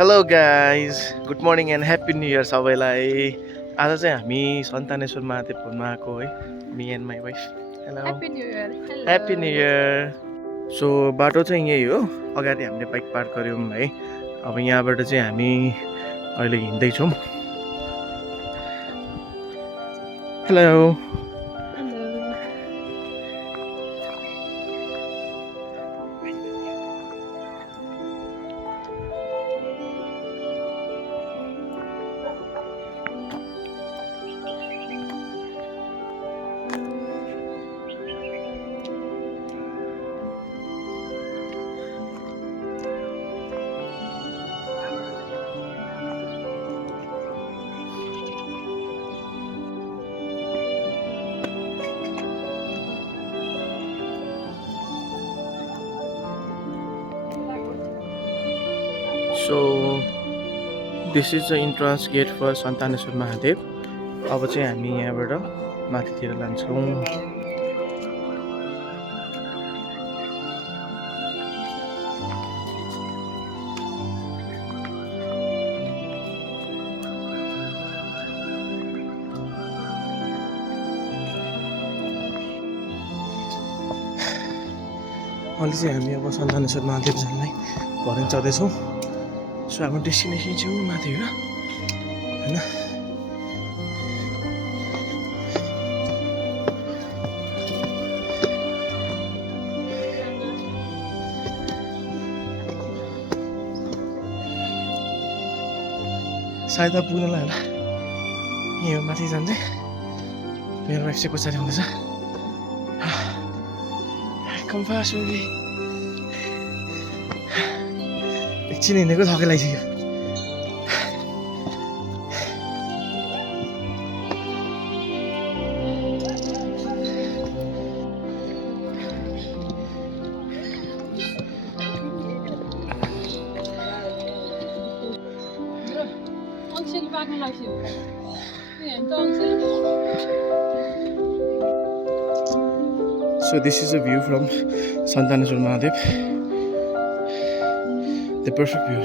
Hello guys, good morning and happy new year सबैलाई। आज चाहिँ हामी सन्तानेश्वर महादेव घुम्न आएको है, me and my wife. Hello, happy new year. So बाटो चाहिँ यही हो, अगाडि हामीले बाइक पार्क गऱ्यौँ है। अब यहाँबाट चाहिँ हामी अहिले हिँड्दैछौँ। Hello, so this is the entrance gate for Santaneshwar Mahadev. अब चाहिँ हामी यहाँबाट माथितिर लान्छौँ। अहिले चाहिँ हामी अब सन्तानेश्वर महादेव जानलाई भर्न चढ्दैछौँ। सो हाम्रो डेस्टिनेसन चाहिँ हो माथि हो होइन। सायद अब पुग्नलाई होला। यहीँ हो माथि जान्छ। मेरो वाइफ चाहिँ पछाडि हुँदैछ। कम्फास एकछिन हिँडेको थकै लागिसक्यो। So this is a view from Santaneshwar Mahadev. The perfect view.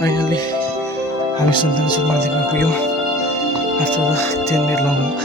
Finally, हामी सन्तानेश्वर महादेवमा पुग्यौँ after a 10-minute long walk.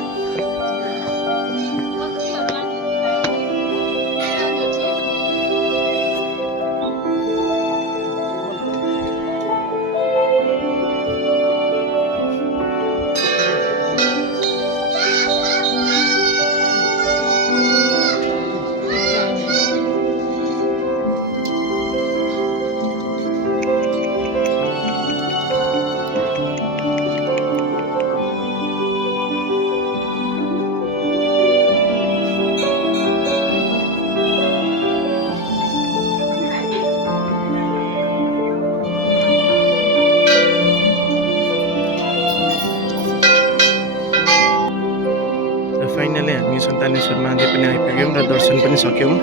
Finally हामी सन्तानेश्वर महादेव पनि आइपुग्यौँ र दर्शन पनि सक्यौँ।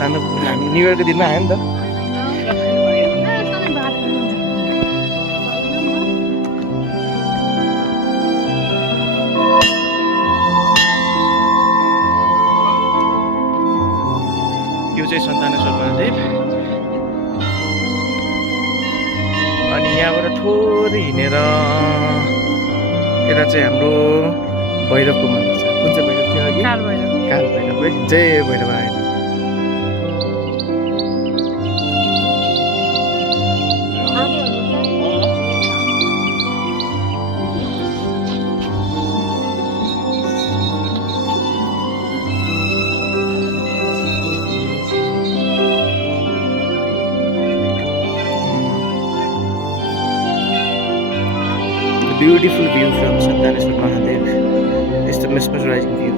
हामी न्यु इयरको दिनमा आयो नि त। यो चाहिँ सन्तानेश्वर महादेव। अनि यहाँबाट थोरै हिँडेर यता चाहिँ हाम्रो भैरवको मन्दिर छ। कुन चाहिँ भैरव थियो अघि? काल भैरव है। जय भैरव आएन। Beautiful view from Santaneshwar Mahadev. It's the mesmerizing view.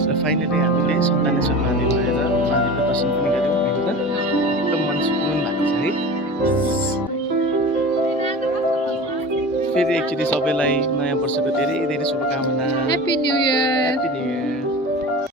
So finally हामीले सन्तानेश्वर महादेव गएर महादेवको दर्शन पनि गऱ्यौँ होइन। एकदम मन सुकुन भएको छ है। फेरि एकचोटि सबैलाई नयाँ वर्षको धेरै धेरै शुभकामना। Happy New Year. Happy New Year.